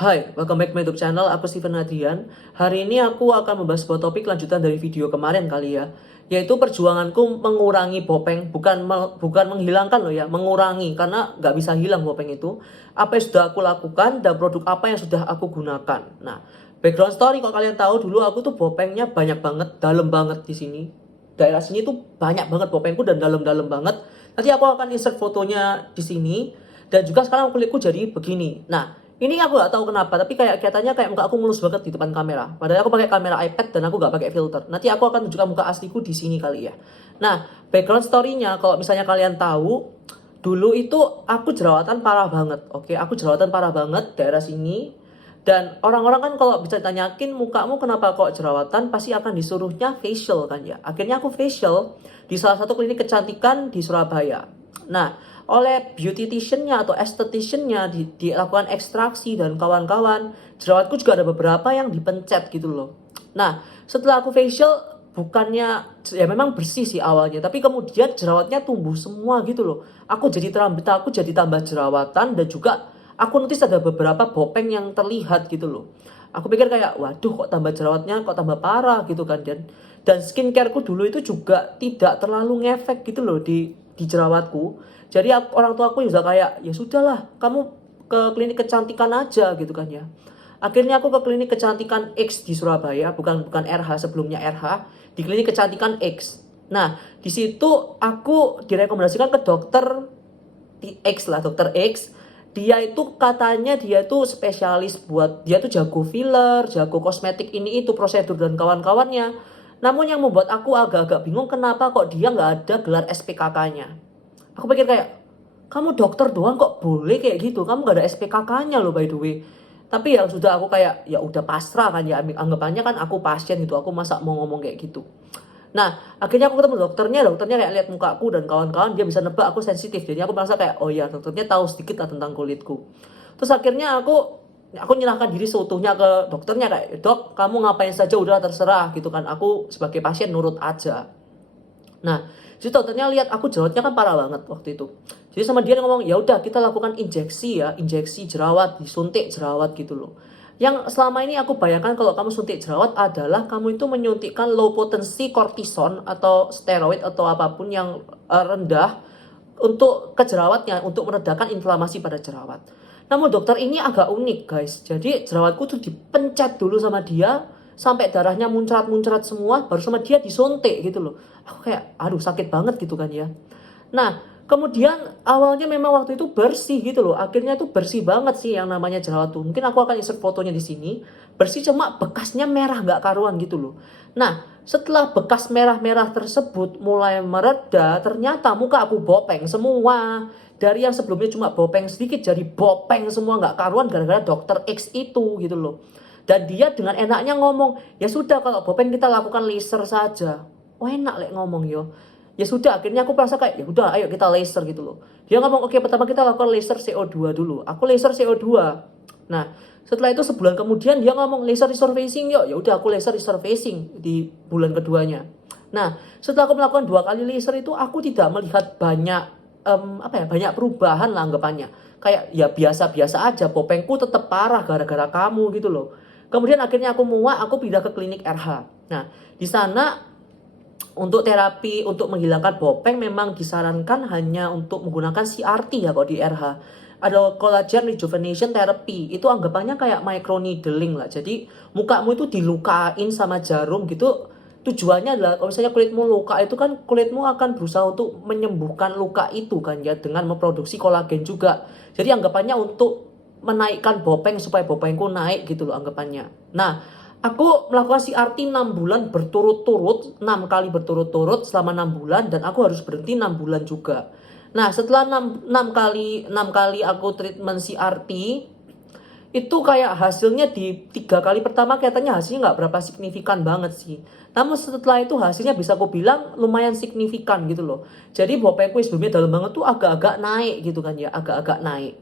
Hai, welcome back to my YouTube channel. Aku Steven Adrian. Hari ini aku akan membahas sebuah topik lanjutan dari video kemarin kali ya, yaitu perjuanganku mengurangi bopeng, bukan menghilangkan loh ya, mengurangi karena nggak bisa hilang bopeng itu. Apa yang sudah aku lakukan dan produk apa yang sudah aku gunakan. Nah, background story kalau kalian tahu dulu aku tuh bopengnya banyak banget, dalam banget di sini. Daerah sini tuh banyak banget bopengku dan dalam-dalam banget. Nanti aku akan insert fotonya di sini. Dan juga sekarang kulitku jadi begini. Nah, ini aku gak tahu kenapa, tapi kelihatannya kayak muka aku mulus banget di depan kamera. Padahal aku pakai kamera iPad dan aku gak pakai filter. Nanti aku akan tunjukkan muka asliku di sini kali ya. Nah, background story-nya kalau misalnya kalian tahu, dulu itu aku jerawatan parah banget. Oke, aku jerawatan parah banget daerah sini. Dan orang-orang kan kalau bisa ditanyakin mukamu kenapa kok jerawatan, pasti akan disuruhnya facial kan ya. Akhirnya aku facial di salah satu klinik kecantikan di Surabaya. Nah, oleh beautician-nya atau esthetician-nya dilakukan ekstraksi dan kawan-kawan, jerawatku juga ada beberapa yang dipencet gitu loh. Nah, setelah aku facial, bukannya ya memang bersih sih awalnya, tapi kemudian jerawatnya tumbuh semua gitu loh. Aku jadi tambah jerawatan dan juga aku notice ada beberapa bopeng yang terlihat gitu loh. Aku pikir kayak waduh kok tambah jerawatnya kok tambah parah gitu kan, dan skincareku dulu itu juga tidak terlalu ngefek gitu loh di jerawatku. Jadi orang tua aku juga kayak ya sudahlah kamu ke klinik kecantikan aja gitu kan ya. Akhirnya aku ke klinik kecantikan X di Surabaya, bukan RH, sebelumnya RH, di klinik kecantikan X. Nah, di situ aku direkomendasikan ke dokter X lah, dokter X. Dia itu katanya dia tuh spesialis buat, dia tuh jago filler, jago kosmetik ini itu prosedur dan kawan-kawannya. Namun yang membuat aku agak-agak bingung kenapa kok dia nggak ada gelar SPKK-nya. Aku pikir kayak, kamu dokter doang kok boleh kayak gitu, kamu gak ada SPKK-nya loh by the way. Tapi ya sudah, aku kayak ya udah pasrah kan ya, anggapannya kan aku pasien gitu, aku masa mau ngomong kayak gitu. Nah, akhirnya aku ketemu dokternya kayak lihat mukaku dan kawan-kawan, dia bisa nebak aku sensitif. Jadi aku merasa kayak, oh ya dokternya tahu sedikit lah tentang kulitku. Terus akhirnya aku nyerahkan diri seutuhnya ke dokternya kayak, dok kamu ngapain saja udah terserah gitu kan. Aku sebagai pasien nurut aja. Nah, jadi dokternya lihat aku jerawatnya kan parah banget waktu itu. Jadi sama dia ngomong, ya udah kita lakukan injeksi ya, injeksi jerawat, disuntik jerawat gitu loh. Yang selama ini aku bayangkan kalau kamu suntik jerawat adalah kamu itu menyuntikkan low potensi kortison atau steroid atau apapun yang rendah untuk ke jerawatnya, untuk meredakan inflamasi pada jerawat. Namun dokter ini agak unik guys. Jadi jerawatku tuh dipencet dulu sama dia sampai darahnya muncrat-muncrat semua, baru sama dia disuntik gitu loh. Aku kayak aduh sakit banget gitu kan ya. Nah, kemudian awalnya memang waktu itu bersih gitu loh. Akhirnya tuh bersih banget sih yang namanya jerawat tuh. Mungkin aku akan insert fotonya di sini. Bersih cuma bekasnya merah nggak karuan gitu loh. Nah, setelah bekas merah-merah tersebut mulai mereda, ternyata muka aku bopeng semua. Dari yang sebelumnya cuma bopeng sedikit jadi bopeng semua nggak karuan gara-gara dokter X itu gitu loh. Dan dia dengan enaknya ngomong, ya sudah kalau bopeng kita lakukan laser saja. Oh enak lek ngomong yo. Ya sudah, akhirnya aku merasa kayak ya udah ayo kita laser gitu loh. Dia ngomong oke pertama kita lakukan laser CO2 dulu. Aku laser CO2. Nah, setelah itu sebulan kemudian dia ngomong laser resurfacing yuk. Ya udah aku laser resurfacing di bulan keduanya. Nah, setelah aku melakukan 2 kali laser itu aku tidak melihat banyak perubahan lah anggapannya. Kayak ya biasa-biasa aja, bopengku tetap parah gara-gara kamu gitu loh. Kemudian akhirnya aku muak, aku pindah ke klinik RH. Nah, di sana untuk terapi untuk menghilangkan bopeng memang disarankan hanya untuk menggunakan CRT ya kalau di RH. Ada collagen rejuvenation therapy, itu anggapannya kayak microneedling lah. Jadi mukamu itu dilukain sama jarum gitu. Tujuannya adalah kalau misalnya kulitmu luka itu kan kulitmu akan berusaha untuk menyembuhkan luka itu kan ya dengan memproduksi kolagen juga. Jadi anggapannya untuk menaikkan bopeng supaya bopengku naik gitu loh anggapannya. Nah, aku melakukan CRT 6 bulan berturut-turut, 6 kali berturut-turut selama 6 bulan dan aku harus berhenti 6 bulan juga. Nah, setelah 6 kali aku treatment CRT, itu kayak hasilnya di 3 kali pertama kelihatannya hasilnya nggak berapa signifikan banget sih. Namun setelah itu hasilnya bisa aku bilang lumayan signifikan gitu loh. Jadi bopengku sebelumnya dalam banget tuh agak-agak naik gitu kan ya, agak-agak naik.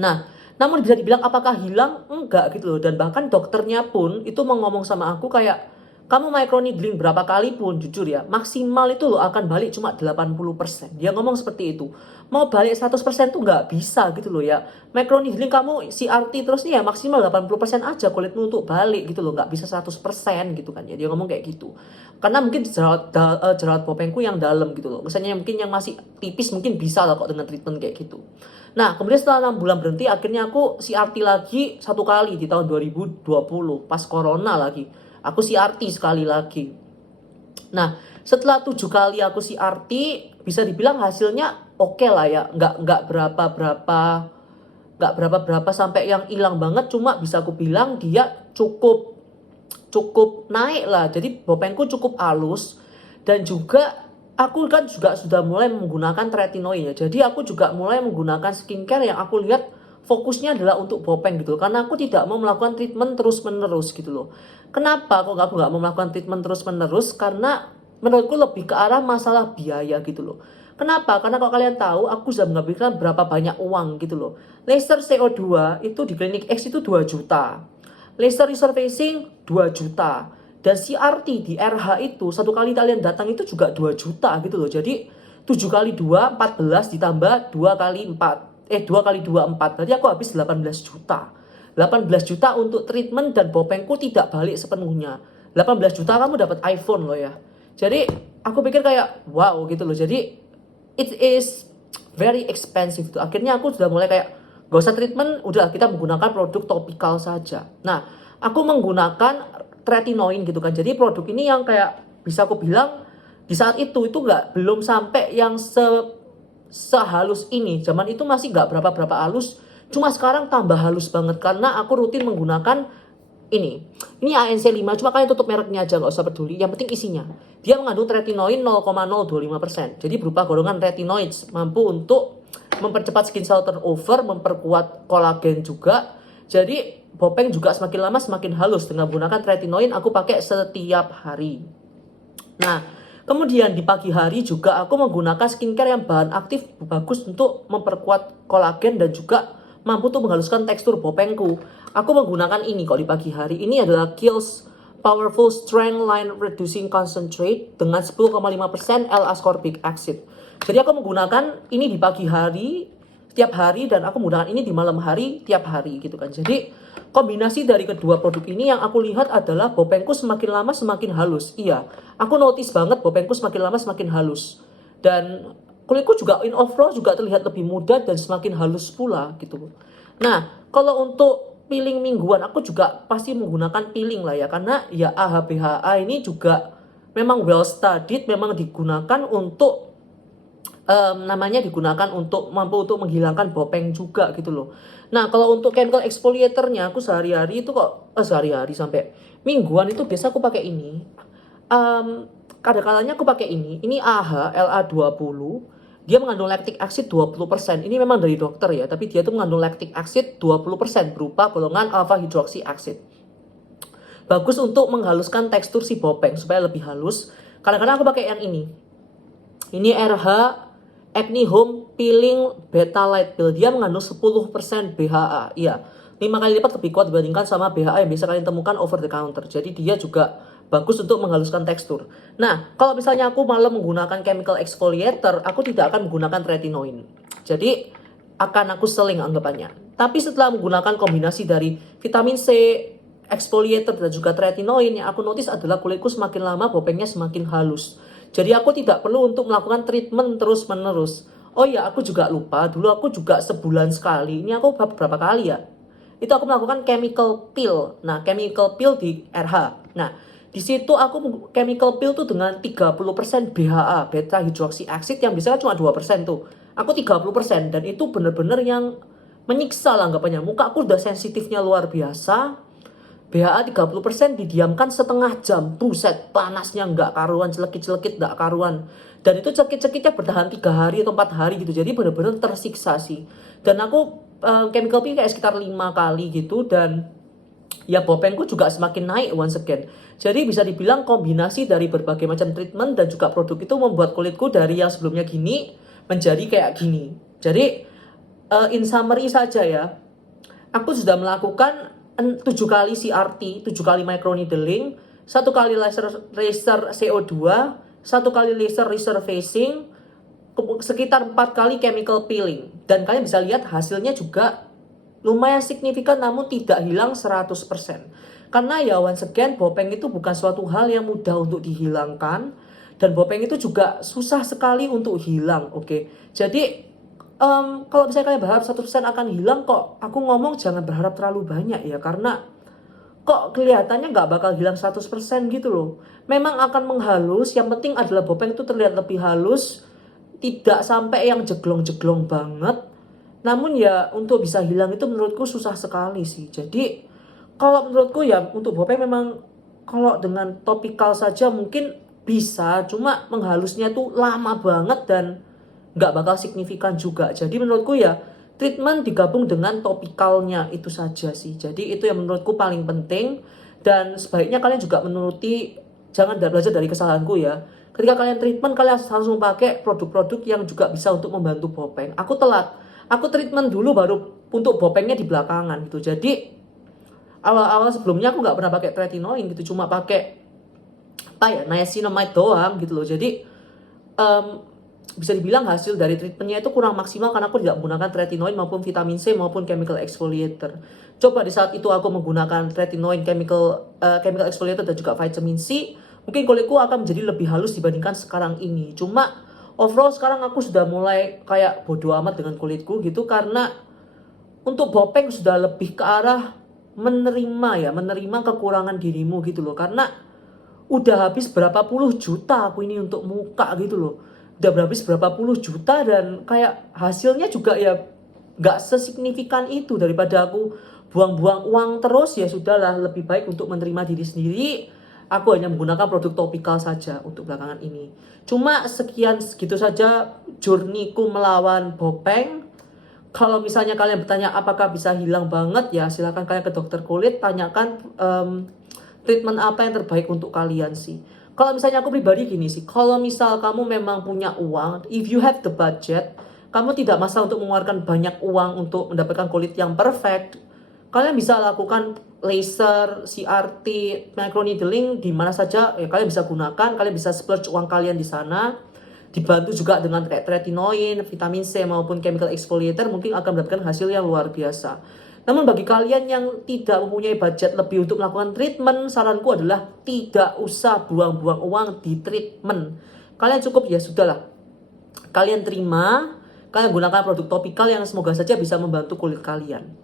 Nah, namun bisa dibilang apakah hilang? Enggak gitu loh. Dan bahkan dokternya pun itu mau ngomong sama aku kayak, kamu microneedling berapa kali pun, jujur ya, maksimal itu lo akan balik cuma 80%. Dia ngomong seperti itu. Mau balik 100% tuh nggak bisa gitu loh ya. Microneedling kamu CRT terus nih ya maksimal 80% aja kulitmu untuk balik gitu loh. Nggak bisa 100% gitu kan ya. Dia ngomong kayak gitu. Karena mungkin jerawat bopengku yang dalam gitu loh. Misalnya mungkin yang masih tipis mungkin bisa lah kok dengan treatment kayak gitu. Nah, kemudian setelah 6 bulan berhenti, akhirnya aku CRT lagi 1 kali di tahun 2020 pas corona lagi. Aku CRT sekali lagi. Nah, setelah 7 kali aku CRT, bisa dibilang hasilnya oke lah ya. Nggak berapa sampai yang hilang banget. Cuma bisa aku bilang dia cukup naik lah. Jadi bopengku cukup halus. Dan juga aku kan juga sudah mulai menggunakan tretinoin ya. Jadi aku juga mulai menggunakan skincare yang aku lihat fokusnya adalah untuk bopeng gitu. Karena aku tidak mau melakukan treatment terus-menerus gitu loh. Kenapa kok aku nggak mau melakukan treatment terus-menerus? Karena menurutku lebih ke arah masalah biaya gitu loh. Kenapa? Karena kalau kalian tahu, aku sudah menghabiskan berapa banyak uang gitu loh. Laser CO2 itu di Klinik X itu 2 juta. Laser resurfacing 2 juta. Dan CRT di RH itu, 1 kali kalian datang itu juga 2 juta gitu loh. Jadi 7 kali 2, 14 ditambah 2 kali 4. 2 kali 2, 4. Berarti aku habis 18 juta. 18 juta untuk treatment dan bopengku tidak balik sepenuhnya. 18 juta kamu dapat iPhone loh ya. Jadi aku pikir kayak wow gitu loh. Jadi it is very expensive tuh. Akhirnya aku sudah mulai kayak gak usah treatment, udah kita menggunakan produk topikal saja. Nah, aku menggunakan tretinoin gitu kan. Jadi produk ini yang kayak bisa aku bilang di saat itu belum sampai yang sehalus ini. Zaman itu masih nggak berapa halus. Cuma sekarang tambah halus banget karena aku rutin menggunakan ini. Ini ANC 5, cuma kalian tutup mereknya aja, nggak usah peduli. Yang penting isinya. Dia mengandung tretinoin 0,025%. Jadi berupa golongan retinoids, mampu untuk mempercepat skin cell turnover, memperkuat kolagen juga. Jadi bopeng juga semakin lama semakin halus dengan menggunakan tretinoin. Aku pakai setiap hari. Nah, kemudian di pagi hari juga aku menggunakan skincare yang bahan aktif bagus untuk memperkuat kolagen dan juga mampu untuk menghaluskan tekstur bopengku. Aku menggunakan ini kok di pagi hari. Ini adalah Kiehl's Powerful Strength Line Reducing Concentrate dengan 10,5% L-ascorbic acid. Jadi aku menggunakan ini di pagi hari setiap hari dan aku menggunakan ini di malam hari tiap hari gitu kan. Jadi kombinasi dari kedua produk ini yang aku lihat adalah bopengku semakin lama semakin halus. Iya, aku notice banget bopengku semakin lama semakin halus. Dan kulitku juga overall juga terlihat lebih muda dan semakin halus pula gitu. Nah, kalau untuk peeling mingguan aku juga pasti menggunakan peeling lah ya. Karena ya AHA BHA ini juga memang well studied, memang digunakan untuk digunakan untuk mampu untuk menghilangkan bopeng juga gitu loh. Nah, kalau untuk chemical exfoliatornya aku sehari-hari itu kok sehari-hari sampai mingguan itu biasa aku pakai ini. Kadang-kadangnya aku pakai ini. Ini AHA LA20. Dia mengandung lactic acid 20%. Ini memang dari dokter ya, tapi dia tuh mengandung lactic acid 20% berupa golongan alpha hydroxy acid. Bagus untuk menghaluskan tekstur si bopeng supaya lebih halus. Kadang-kadang aku pakai yang ini. Ini RH Acne Home Peeling Beta Light Peel. Dia mengandung 10% BHA. Iya, 5 kali lipat lebih kuat dibandingkan sama BHA yang biasa kalian temukan over the counter. Jadi dia juga bagus untuk menghaluskan tekstur. Nah, kalau misalnya aku malah menggunakan chemical exfoliator, aku tidak akan menggunakan tretinoin. Jadi akan aku seling anggapannya. Tapi setelah menggunakan kombinasi dari vitamin C, exfoliator dan juga tretinoin, yang aku notice adalah kulitku semakin lama bopengnya semakin halus. Jadi aku tidak perlu untuk melakukan treatment terus-menerus. Oh ya, aku juga lupa. Dulu aku juga sebulan sekali. Ini aku berapa kali ya? Itu aku melakukan chemical peel. Nah, chemical peel di RH. Nah, di situ aku chemical peel tuh dengan 30% BHA, beta hydroxy acid yang biasanya cuma 2% tuh. Aku 30% dan itu bener-bener yang menyiksa lah anggapannya. Muka aku udah sensitifnya luar biasa. BHA 30% didiamkan setengah jam. Buset, panasnya nggak karuan, celekit-celekit nggak karuan. Dan itu celekit-celekitnya bertahan 3 hari atau 4 hari gitu. Jadi benar-benar tersiksa sih. Dan aku chemical peel kayak sekitar 5 kali gitu. Dan ya bopengku juga semakin naik once again. Jadi bisa dibilang kombinasi dari berbagai macam treatment dan juga produk itu membuat kulitku dari yang sebelumnya gini menjadi kayak gini. Jadi in summary saja ya. Aku sudah melakukan 7 kali CRT, 7 kali microneedling, 1 kali laser CO2, 1 kali laser resurfacing, sekitar 4 kali chemical peeling. Dan kalian bisa lihat hasilnya juga lumayan signifikan namun tidak hilang 100%. Karena ya once again, bopeng itu bukan suatu hal yang mudah untuk dihilangkan. Dan bopeng itu juga susah sekali untuk hilang, oke. Jadi kalau misalnya kalian berharap 100% akan hilang, kok aku ngomong jangan berharap terlalu banyak ya. Karena kok kelihatannya nggak bakal hilang 100% gitu loh. Memang akan menghalus, yang penting adalah bopeng itu terlihat lebih halus, tidak sampai yang jeglong-jeglong banget. Namun ya untuk bisa hilang itu menurutku susah sekali sih. Jadi kalau menurutku ya untuk bopeng memang kalau dengan topikal saja mungkin bisa, cuma menghalusnya tuh lama banget dan nggak bakal signifikan juga. Jadi menurutku ya treatment digabung dengan topikalnya itu saja sih. Jadi itu yang menurutku paling penting. Dan sebaiknya kalian juga menuruti, jangan belajar dari kesalahanku ya. Ketika kalian treatment, kalian harus langsung pakai produk-produk yang juga bisa untuk membantu bopeng. Aku telat, aku treatment dulu baru untuk bopengnya di belakangan gitu. Jadi awal-awal sebelumnya aku nggak pernah pakai tretinoin gitu, cuma pakai apa ya, niacinamide doang gitu loh. Jadi bisa dibilang hasil dari treatmentnya itu kurang maksimal karena aku tidak menggunakan tretinoin maupun vitamin C maupun chemical exfoliator. Coba di saat itu aku menggunakan tretinoin, chemical exfoliator dan juga vitamin C, mungkin kulitku akan menjadi lebih halus dibandingkan sekarang ini. Cuma overall sekarang aku sudah mulai kayak bodo amat dengan kulitku gitu, karena untuk bopeng sudah lebih ke arah menerima kekurangan dirimu gitu loh. Karena udah habis berapa puluh juta aku ini untuk muka gitu loh. Udah habis berapa puluh juta dan kayak hasilnya juga ya nggak sesignifikan itu. Daripada aku buang-buang uang terus, ya sudahlah, lebih baik untuk menerima diri sendiri. Aku hanya menggunakan produk topikal saja untuk belakangan ini. Cuma sekian segitu saja journeyku melawan bopeng. Kalau misalnya kalian bertanya apakah bisa hilang banget, ya silahkan kalian ke dokter kulit, tanyakan treatment apa yang terbaik untuk kalian sih. Kalau misalnya aku pribadi gini sih, kalau misal kamu memang punya uang, if you have the budget, kamu tidak masalah untuk mengeluarkan banyak uang untuk mendapatkan kulit yang perfect, kalian bisa lakukan laser, CRT, microneedling di mana saja ya kalian bisa gunakan. Kalian bisa splurge uang kalian di sana, dibantu juga dengan kayak tretinoin, vitamin C maupun chemical exfoliator, mungkin akan mendapatkan hasil yang luar biasa. Namun bagi kalian yang tidak mempunyai budget lebih untuk melakukan treatment, saranku adalah tidak usah buang-buang uang di treatment. Kalian cukup ya sudahlah, kalian terima, kalian gunakan produk topikal yang semoga saja bisa membantu kulit kalian.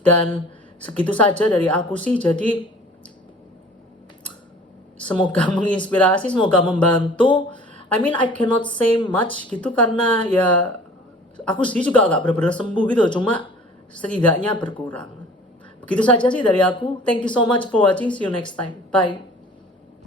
Dan segitu saja dari aku sih. Jadi semoga menginspirasi, semoga membantu. I mean I cannot say much gitu karena ya aku sendiri juga gak benar-benar sembuh gitu loh, cuma setidaknya berkurang. Begitu saja sih dari aku. Thank you so much for watching. See you next time. Bye.